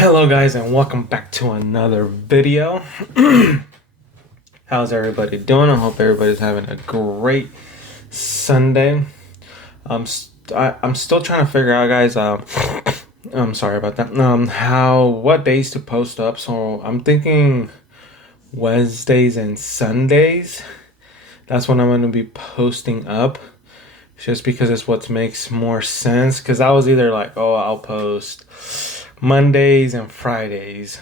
Hello guys and welcome back to another video. How's everybody doing? I hope everybody's having a great Sunday. I'm still trying to figure out, guys, I'm sorry about that. What days to post up. So I'm thinking Wednesdays and Sundays. That's when I'm going to be posting up. Just because it's what makes more sense. Because I was either like, oh, I'll post Mondays and Fridays,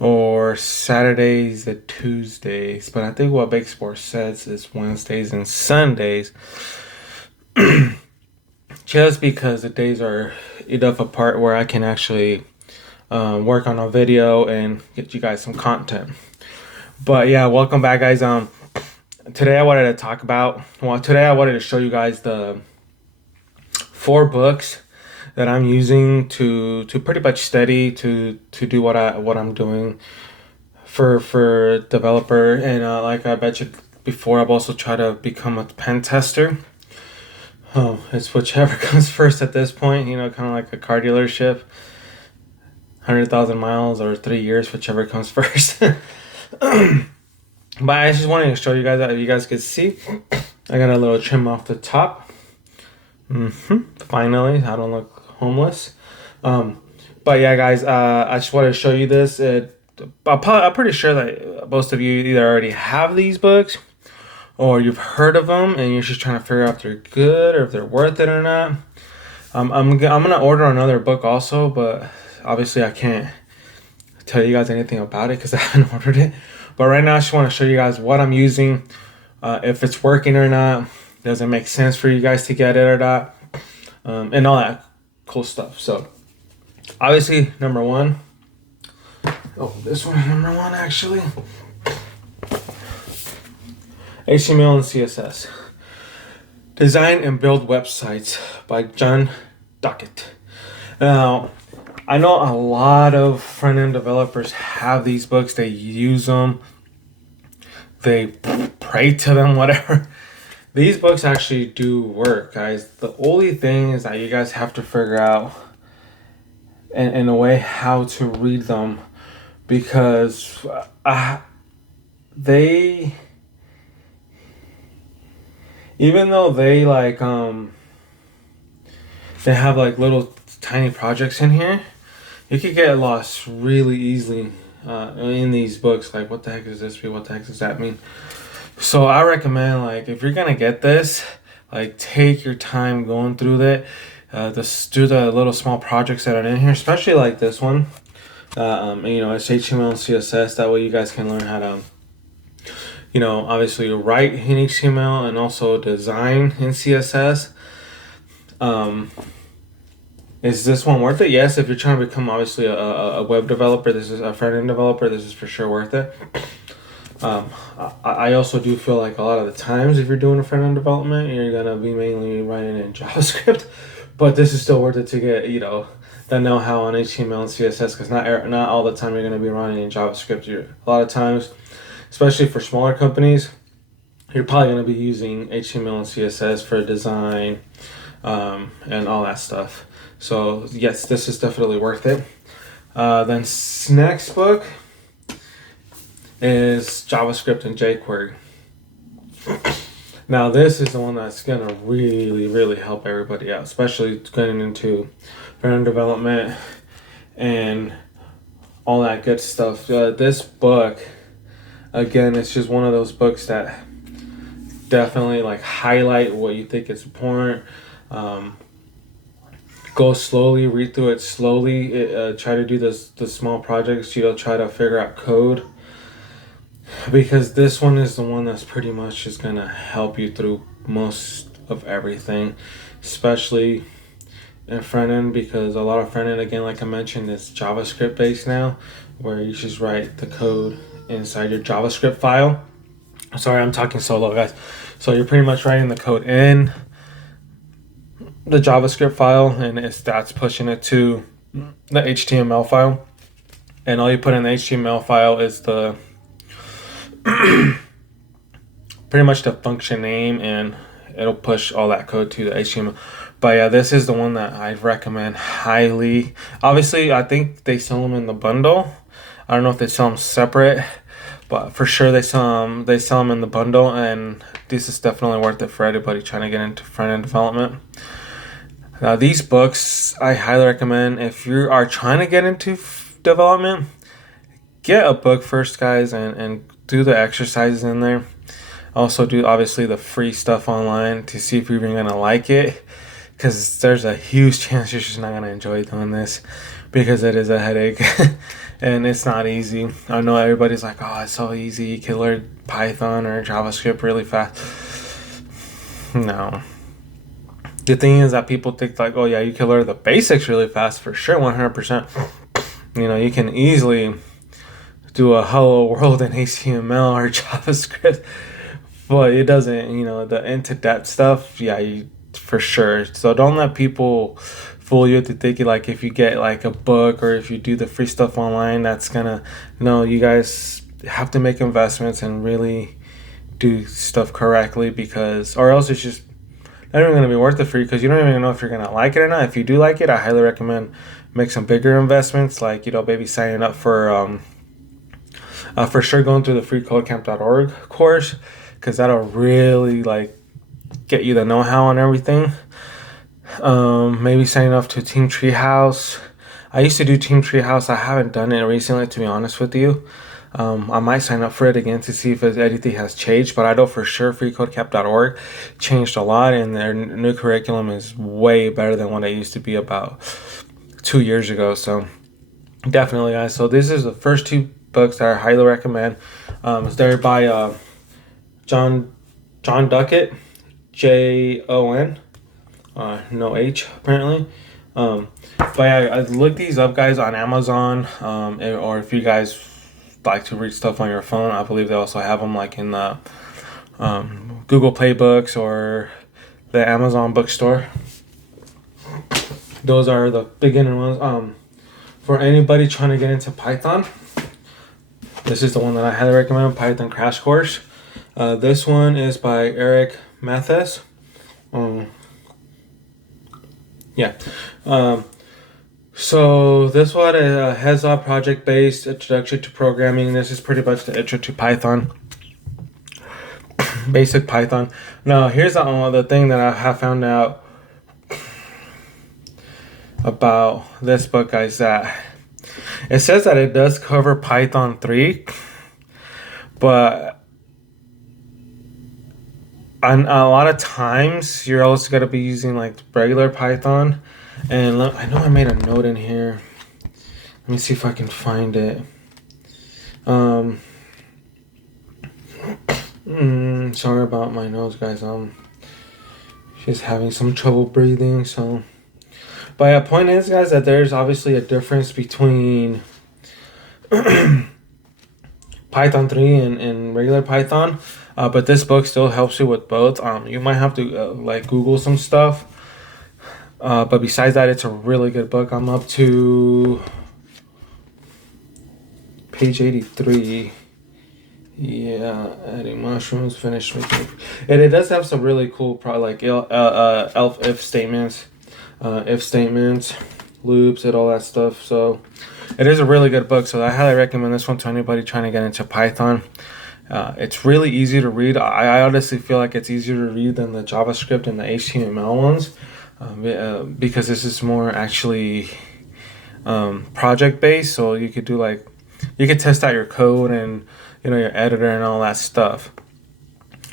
or Saturdays and Tuesdays. But I think what makes more sense is Wednesdays and Sundays. Just because the days are enough apart where I can actually work on a video and get you guys some content. But yeah, welcome back, guys. Today I wanted to show you guys the 4 books that I'm using to pretty much study to do what I'm doing for developer. And like I mentioned before, I've also tried to become a pen tester. It's whichever comes first at this point, kind of like a car dealership. 100,000 miles or 3 years, whichever comes first. But I just wanted to show you guys that, if you guys could see, I got a little trim off the top. Finally, I don't look homeless. But yeah, guys, I just wanted to show you this. I'm pretty sure that most of you either already have these books or you've heard of them and you're just trying to figure out if they're good or if they're worth it or not. I'm gonna order another book also, but obviously I can't tell you guys anything about it because I haven't ordered it. But right now I just want to show you guys what I'm using, if it's working or not, does it make sense for you guys to get it or not, and all that cool stuff. So obviously number one, this one is number one actually. HTML and CSS. Design and Build Websites by John Dockett. Now, I know a lot of front-end developers have these books. They use them. They pray to them, whatever. These books actually do work, guys. The only thing is that you guys have to figure out, in a way, how to read them. Because even though they they have like little tiny projects in here, you could get lost really easily in these books. Like, what the heck does this mean? What the heck does that mean? So I recommend, like, if you're gonna get this, like, take your time going through that. Just do the little small projects that are in here, especially like this one. It's HTML and CSS. That way you guys can learn how to, obviously write in HTML and also design in CSS. Is this one worth it? Yes, if you're trying to become obviously a web developer, this is a front-end developer, this is for sure worth it. I also do feel like a lot of the times if you're doing a front-end development, you're going to be mainly writing in JavaScript, but this is still worth it to get, the know-how on HTML and CSS, because not all the time you're going to be running in JavaScript. A lot of times, especially for smaller companies, you're probably going to be using HTML and CSS for design and all that stuff. So yes, this is definitely worth it. Then next book is JavaScript and jQuery. Now this is the one that's gonna really, really help everybody out, especially getting into front-end development and all that good stuff. This book, again, it's just one of those books that definitely highlight what you think is important. Go slowly, read through it slowly. Try to do the small projects. Try to figure out code, because this one is the one that's pretty much just gonna help you through most of everything, especially in front end, because a lot of front end, again, like I mentioned, is JavaScript based now, where you just write the code inside your JavaScript file. Sorry, I'm talking solo, guys. So you're pretty much writing the code in the JavaScript file, and that's pushing it to the HTML file, and all you put in the HTML file is the pretty much the function name, and it'll push all that code to the HTML. But yeah, this is the one that I recommend highly. Obviously, I think they sell them in the bundle. I don't know if they sell them separate, but for sure they sell them in the bundle, and this is definitely worth it for anybody trying to get into front end development. Now, these books I highly recommend if you are trying to get into development. Get a book first, guys, and do the exercises in there. Also, do obviously the free stuff online to see if you're even gonna like it, because there's a huge chance you're just not gonna enjoy doing this because it is a headache and it's not easy. I know everybody's like, oh, it's so easy, you can learn Python or JavaScript really fast. No. The thing is that people think like, oh yeah, you can learn the basics really fast for sure, 100%. You can easily do a hello world in HTML or JavaScript, but it doesn't, the into depth stuff, yeah, for sure. So don't let people fool you into thinking like if you get like a book or if you do the free stuff online, that's gonna, no, you guys have to make investments and really do stuff correctly, because, or else it's just not even gonna be worth it for you, because you don't even know if you're gonna like it or not. If you do like it, I highly recommend make some bigger investments, like, maybe signing up for sure going through the freecodecamp.org course, because that'll really like get you the know-how and everything. Maybe signing up to Team Treehouse. I used to do Team Treehouse. I haven't done it recently, to be honest with you. I might sign up for it again to see if anything has changed, but I know for sure freecodecamp.org changed a lot, and their new curriculum is way better than what it used to be about 2 years ago. So definitely, guys. So this is the first two books that I highly recommend. They're by John Duckett, Jon, no H apparently. But yeah, I look these up, guys, on Amazon, or if you guys like to read stuff on your phone, I believe they also have them like in the Google Play Books or the Amazon bookstore. Those are the beginner ones. For anybody trying to get into Python, this is the one that I highly recommend, Python Crash Course. This one is by Eric Mathis. Yeah. So this one is a heads-up project-based introduction to programming. This is pretty much the intro to Python. Basic Python. Now, here's the thing that I have found out about this book, guys, that it says that it does cover Python 3, but a lot of times you're also going to be using like regular Python. And I know I made a note in here. Let me see if I can find it. Sorry about my nose, guys. She's having some trouble breathing, so. But yeah, point is, guys, that there's obviously a difference between Python 3 and regular Python. But this book still helps you with both. You might have to like Google some stuff. But besides that, it's a really good book. I'm up to page 83. Yeah, adding mushrooms, finished making. And it does have some really cool, if statements, loops, and all that stuff. So it is a really good book. So I highly recommend this one to anybody trying to get into Python. It's really easy to read. I honestly feel like it's easier to read than the JavaScript and the HTML ones. Because this is more actually project based, so you could test out your code and your editor and all that stuff.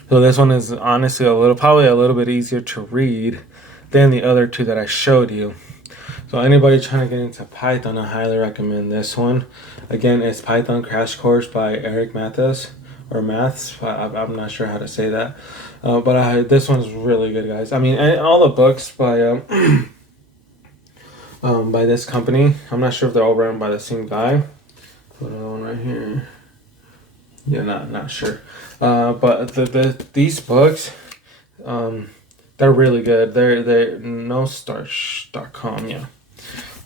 So this one is honestly probably a little bit easier to read than the other two that I showed you. So anybody trying to get into Python, I highly recommend this one. Again, it's Python Crash Course by Eric Mathis, or Maths. I'm not sure how to say that. But this one's really good, guys. I mean, all the books by this company, I'm not sure if they're all written by the same guy. Put another one right here. Yeah, not sure. But these books, they're really good. They're nostarch.com. Yeah,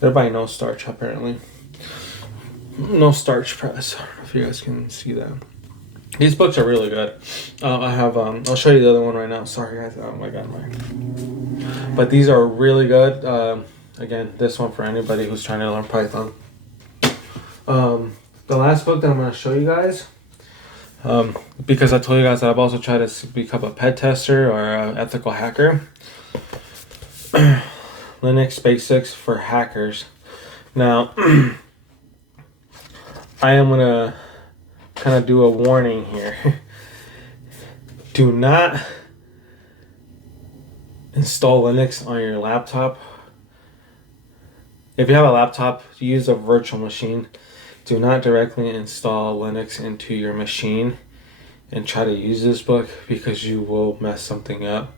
they're by No Starch apparently. No Starch Press. I don't know if you guys can see that. These books are really good. I have I'll show you the other one right now. Sorry guys. Oh my god, but these are really good. Again, this one for anybody who's trying to learn Python. The last book that I'm going to show you guys, because I told you guys that I've also tried to become a pen tester or an ethical hacker. Linux Basics for Hackers. Now, I am going to kind of do a warning here. Do not install Linux on your laptop. If you have a laptop, use a virtual machine. Do not directly install Linux into your machine and try to use this book, because you will mess something up.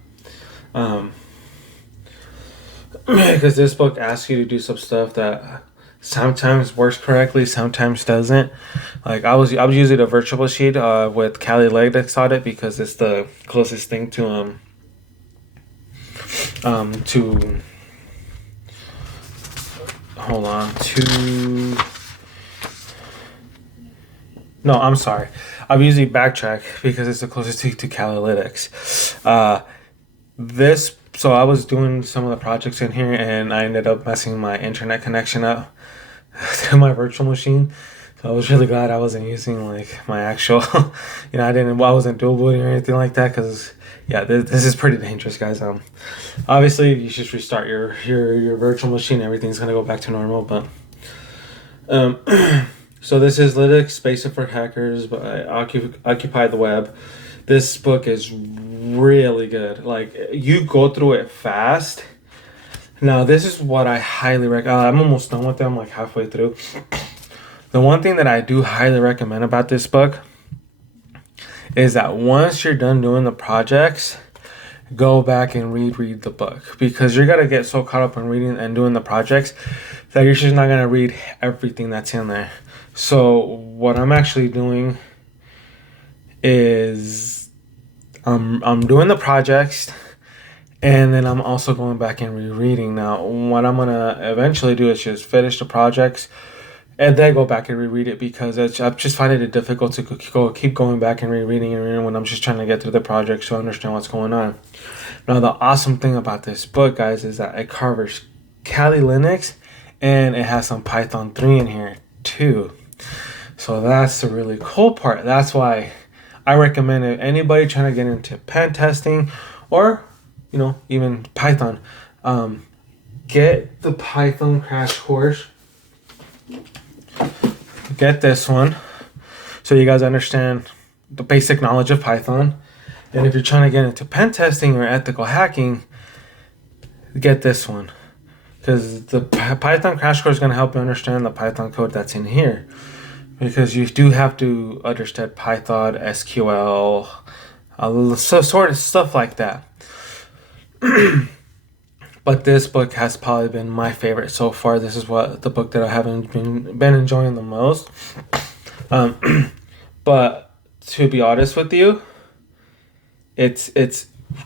Because this book asks you to do some stuff that sometimes works correctly, sometimes doesn't. Like I was using a virtual machine with Kali Linux on it, because it's the closest thing to hold on to. No, I'm sorry. I'm using Backtrack because it's the closest thing to Catalytics. So I was doing some of the projects in here, and I ended up messing my internet connection up to my virtual machine. So I was really glad I wasn't using like my actual, I wasn't dual booting or anything like that, because yeah, this is pretty dangerous, guys. Obviously you should restart your virtual machine. Everything's gonna go back to normal, but so this is Linux Basics for Hackers by Occupy the Web. This book is really good. Like, you go through it fast. Now, this is what I highly recommend. I'm almost done with it. I'm like halfway through. The one thing that I do highly recommend about this book is that once you're done doing the projects, go back and reread the book, because you're gonna get so caught up in reading and doing the projects that you're just not gonna read everything that's in there. So what I'm actually doing is I'm doing the projects, and then I'm also going back and rereading. Now, what I'm gonna eventually do is just finish the projects and then go back and reread it, because I'm just finding it difficult to keep going back and rereading when I'm just trying to get through the project so I understand what's going on. Now, the awesome thing about this book, guys, is that it covers Kali Linux, and it has some Python 3 in here too. So that's the really cool part. That's why I recommend it. Anybody trying to get into pen testing or, even Python, get the Python crash course. Get this one so you guys understand the basic knowledge of Python. And if you're trying to get into pen testing or ethical hacking, get this one, because the Python crash course is going to help you understand the Python code that's in here, because you do have to understand Python, SQL, sort of stuff like that. But this book has probably been my favorite so far. This is the book that I haven't been enjoying the most. But to be honest with you, it's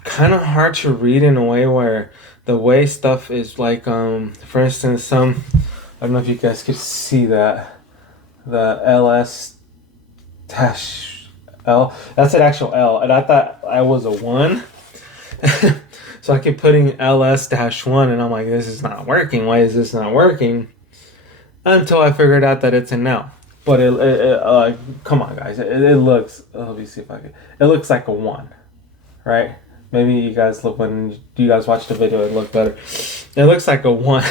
kind of hard to read in a way where the way stuff is like, for instance, I don't know if you guys could see that, the ls -l, that's an actual L, and I thought I was a 1. So I keep putting ls-1, and I'm like, this is not working. Why is this not working? Until I figured out that it's an L. But come on, guys. It looks. Let me see if I can. It looks like a 1, right? Maybe you guys when you guys watch the video, it looked better. It looks like a 1.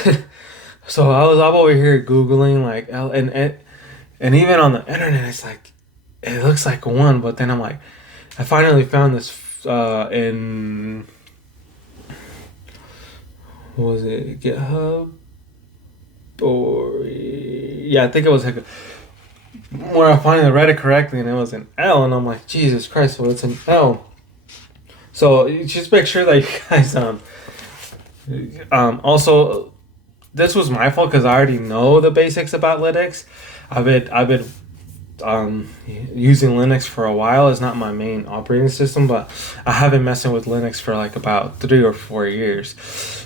So I'm over here googling like L, and even on the internet, it's like it looks like a 1. But then I'm like, I finally found this in. What was it, GitHub? Or yeah, I think it was like where I finally read it correctly, and it was an L, and I'm like, Jesus Christ, well, it's an L. So just make sure that you guys also, this was my fault because I already know the basics about Linux. I've been using Linux for a while. It's not my main operating system, but I have been messing with Linux for like about 3 or 4 years.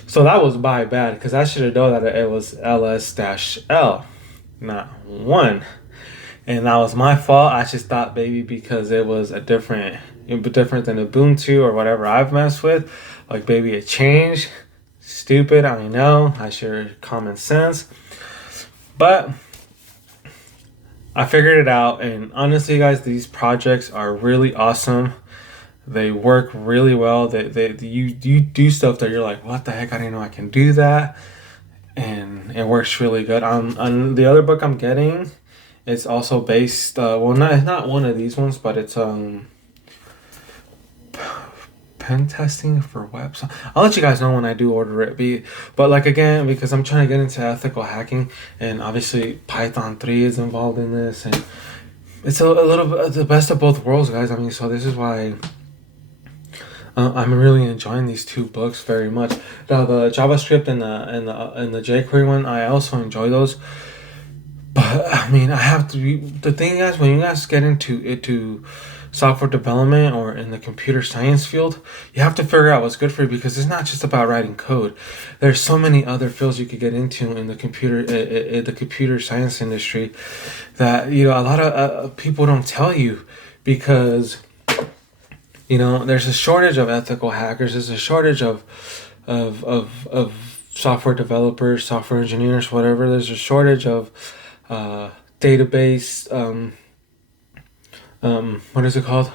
So that was my bad, because I should have known that it was ls-l, not 1. and that was my fault. I just thought maybe because it was different than Ubuntu or whatever I've messed with, like maybe it changed. Stupid, I know. I share common sense, but I figured it out. And honestly, guys, these projects are really awesome. They work really well. You do stuff that you're like, what the heck? I didn't know I can do that, and it works really good. On the other book I'm getting, it's also based. Well, not one of these ones, but it's pen testing for webs. I'll let you guys know when I do order it. But like again, because I'm trying to get into ethical hacking, and obviously Python 3 is involved in this, and it's a little bit the best of both worlds, guys. I mean, so this is why I'm really enjoying these two books very much. Now, the JavaScript and the jQuery one, I also enjoy those. But I mean, I have to be the thing, guys. When you guys get into software development or in the computer science field, you have to figure out what's good for you, because it's not just about writing code. There's so many other fields you could get into in the computer science industry that a lot of people don't tell you, because there's a shortage of ethical hackers. There's a shortage of software developers, software engineers, whatever. There's a shortage of database. What is it called?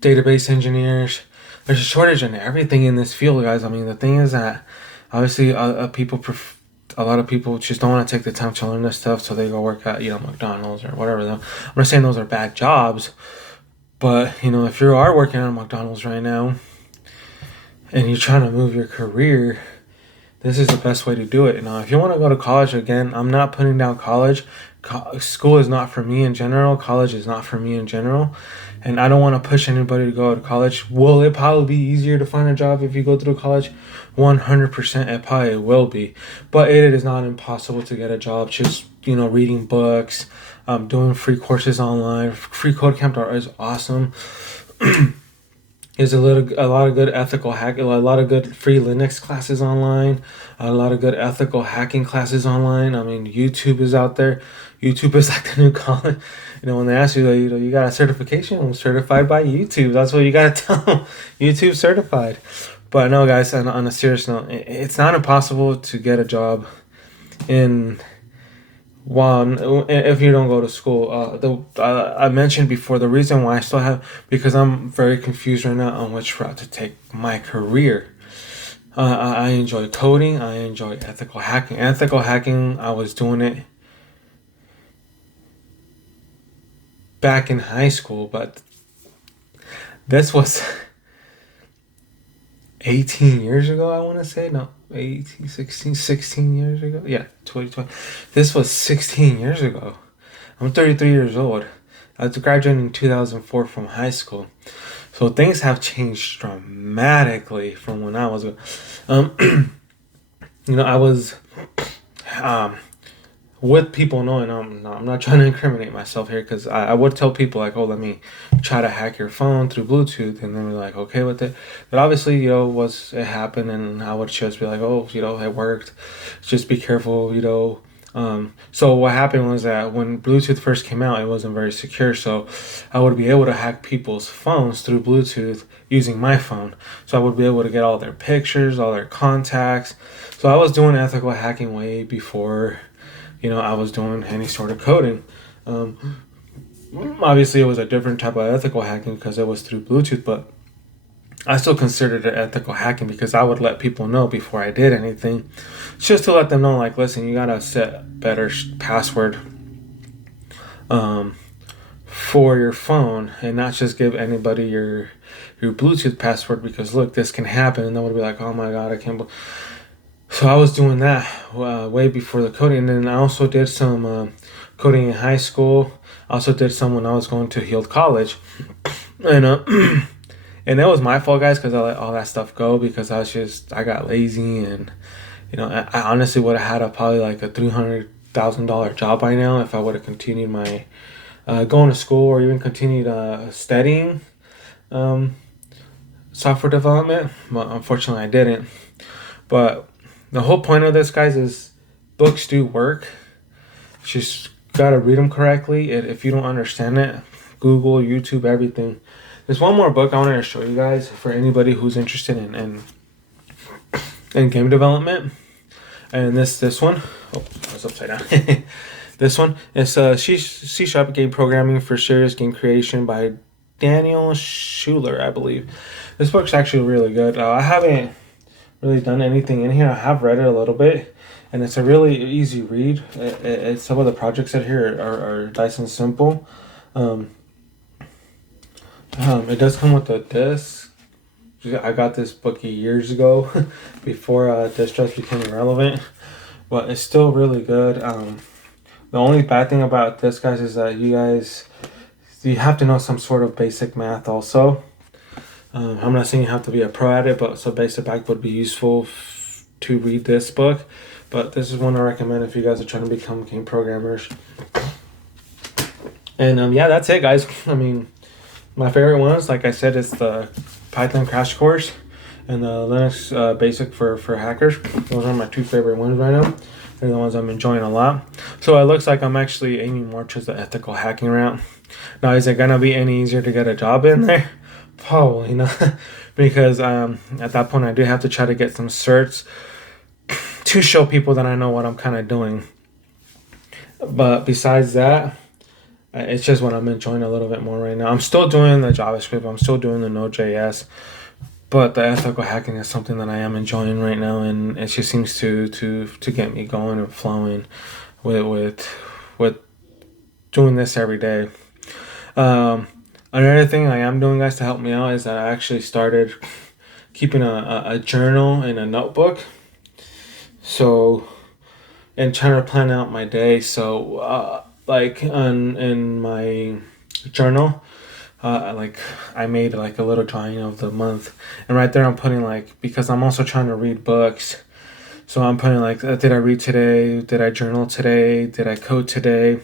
Database engineers. There's a shortage in everything in this field, guys. I mean, the thing is that obviously a lot of people just don't want to take the time to learn this stuff, so they go work at McDonald's or whatever. I'm not saying those are bad jobs, but if you are working at McDonald's right now and you're trying to move your career, this is the best way to do it. If you want to go to college, again, I'm not putting down college. School is not for me in general. College is not for me in general. And I don't want to push anybody to go to college. Will it probably be easier to find a job if you go through college? 100% it probably will be. But it is not impossible to get a job just, reading books, doing free courses online. Free Code Camp is awesome. There's a lot of good ethical hack, a lot of good free Linux classes online, a lot of good ethical hacking classes online. I mean, YouTube is out there. YouTube is like the new college. When they ask you, you got a certification, I'm certified by YouTube. That's what you got to tell them. YouTube certified. But no, guys, on a serious note, it's not impossible to get a job if you don't go to school. I mentioned before, the reason why I still have, because I'm very confused right now on which route to take my career. I enjoy coding. I enjoy ethical hacking. Ethical hacking, I was doing it back in high school, but this was 18 years ago, I want to say. No, 16 years ago. Yeah, 2020. This was 16 years ago. I'm 33 years old. I was graduating in 2004 from high school. So things have changed dramatically from when I was. I was with people knowing, I'm not trying to incriminate myself here, because I would tell people like, oh, let me try to hack your phone through Bluetooth, and they were like, okay with it. But obviously, it happened, and I would just be like, oh, it worked. Just be careful, So what happened was that when Bluetooth first came out, it wasn't very secure. So I would be able to hack people's phones through Bluetooth using my phone. So I would be able to get all their pictures, all their contacts. So I was doing ethical hacking way before I was doing any sort of coding. Obviously, it was a different type of ethical hacking because it was through Bluetooth, but I still considered it ethical hacking because I would let people know before I did anything, just to let them know, like, listen, you gotta set better password for your phone, and not just give anybody your Bluetooth password, because look, this can happen, and they would be like, oh my god, I can't believe. So I was doing that way before the coding. And then I also did some coding in high school. I also did some when I was going to Heald College. And and that was my fault, guys, because I let all that stuff go, because I got lazy. And, I honestly would have had probably like a $300,000 job by now if I would have continued my going to school, or even continued studying software development. But unfortunately, I didn't. But the whole point of this, guys, is books do work. Just gotta read them correctly. If you don't understand it, Google, YouTube, everything. There's one more book I wanted to show you guys for anybody who's interested in game development. And this one, oh, I was upside down. This one is C# game programming for serious game creation by Daniel Schuler, I believe. This book's actually really good. I haven't really done anything in here. I have read it a little bit, and it's a really easy read. Some of the projects in here are nice and simple. It does come with a disc. I got this book years ago, before disc drives became irrelevant, but it's still really good. The only bad thing about this, guys, is that you have to know some sort of basic math also. I'm not saying you have to be a pro at it, but some basic math would be useful to read this book. But this is one I recommend if you guys are trying to become game programmers. And yeah, that's it, guys. I mean, my favorite ones, like I said, is the Python Crash Course and the Linux Basic for hackers. Those are my two favorite ones right now. They're the ones I'm enjoying a lot. So it looks like I'm actually aiming more towards the ethical hacking route. Now, is it going to be any easier to get a job in there? Probably not. Because at that point, I do have to try to get some certs to show people that I know what I'm kind of doing. But besides that, it's just what I'm enjoying a little bit more right now. I'm still doing the JavaScript. I'm still doing the Node.js. But the ethical hacking is something that I am enjoying right now, and it just seems to get me going and flowing with doing this every day. Another thing I am doing, guys, to help me out is that I actually started keeping a journal and a notebook. So, and trying to plan out my day. So, like in my journal, like I made like a little drawing of the month, and right there I'm putting like, because I'm also trying to read books, so I'm putting like, did I read today? Did I journal today? Did I code today?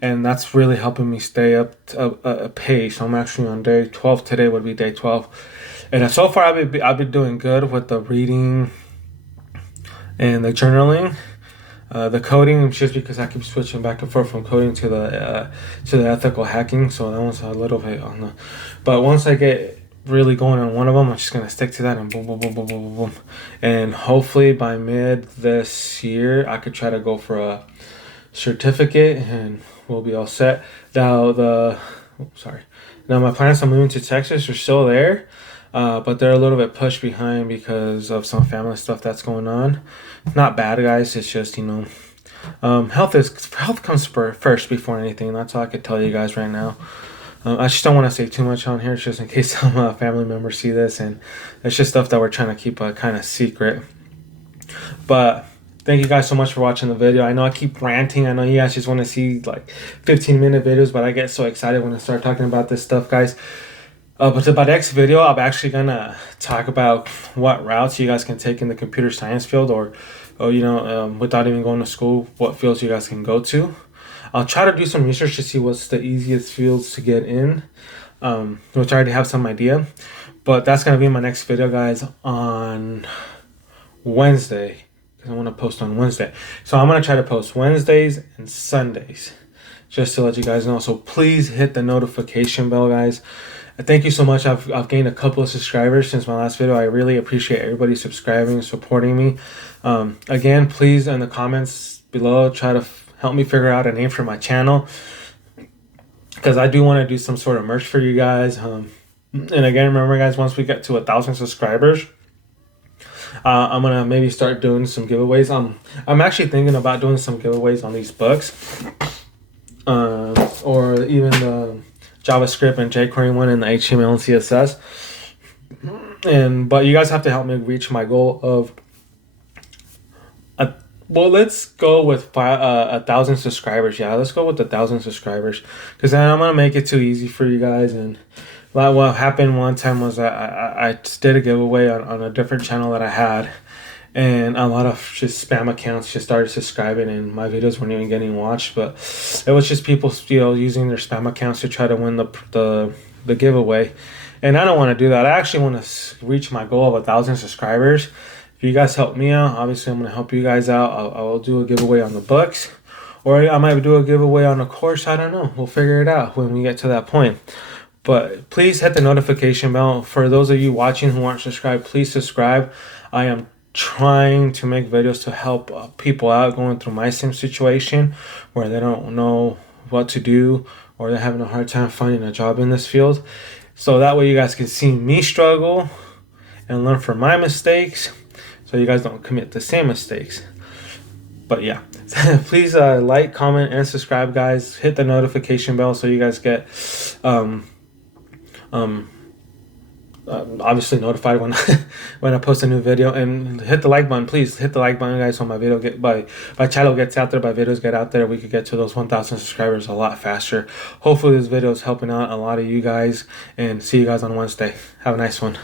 And that's really helping me stay up a pace. So I'm actually on day 12 today. Would be day 12, and so far I've been doing good with the reading and the journaling. The coding, just because I keep switching back and forth from coding to the ethical hacking, so that one's a little bit on the. But once I get really going on one of them, I'm just gonna stick to that and boom, boom, boom, boom, boom, boom, boom, and hopefully by mid this year I could try to go for a certificate and we'll be all set. Now now my plans on moving to Texas are still there. But they're a little bit pushed behind because of some family stuff that's going on. Not bad, guys. It's just, health comes first before anything. That's all I could tell you guys right now. I just don't want to say too much on here, just in case some family members see this, and it's just stuff that we're trying to keep kind of secret. But thank you guys so much for watching the video. I know I keep ranting. I know you guys just want to see like 15-minute videos, but I get so excited when I start talking about this stuff, guys. But the next video, I'm actually gonna talk about what routes you guys can take in the computer science field, or without even going to school, what fields you guys can go to. I'll try to do some research to see what's the easiest fields to get in, which I already have some idea. But that's gonna be my next video, guys, on Wednesday, because I want to post on Wednesday. So I'm gonna try to post Wednesdays and Sundays, just to let you guys know. So please hit the notification bell, guys. Thank you so much. I've gained a couple of subscribers since my last video. I really appreciate everybody subscribing and supporting me. Again, please, in the comments below, try to help me figure out a name for my channel, because I do want to do some sort of merch for you guys. And again, remember, guys, once we get to 1,000 subscribers, I'm gonna maybe start doing some giveaways. I'm actually thinking about doing some giveaways on these books, or even the JavaScript and jQuery one, and the HTML and CSS. But you guys have to help me reach my goal of let's go with 1,000 subscribers. Yeah, let's go with 1,000 subscribers, because then I'm gonna make it too easy for you guys. And what happened one time was that I did a giveaway on a different channel that I had, and a lot of just spam accounts just started subscribing, and my videos weren't even getting watched. But it was just people, using their spam accounts to try to win the giveaway, and I don't want to do that. I actually want to reach my goal of 1,000 subscribers. If you guys help me out, obviously I'm going to help you guys out. I will do a giveaway on the books, or I might do a giveaway on a course. I don't know. We'll figure it out when we get to that point. But please hit the notification bell. For those of you watching who aren't subscribed, please subscribe. I am trying to make videos to help people out going through my same situation where they don't know what to do or they're having a hard time finding a job in this field. So that way you guys can see me struggle and learn from my mistakes so you guys don't commit the same mistakes. But yeah, please like, comment, and subscribe, guys. Hit the notification bell so you guys get obviously notified when when I post a new video, and hit the like button. Please hit the like button, guys, so my video my channel gets out there, my videos get out there. We could get to those 1,000 subscribers a lot faster. Hopefully this video is helping out a lot of you guys, and see you guys on Wednesday. Have a nice one.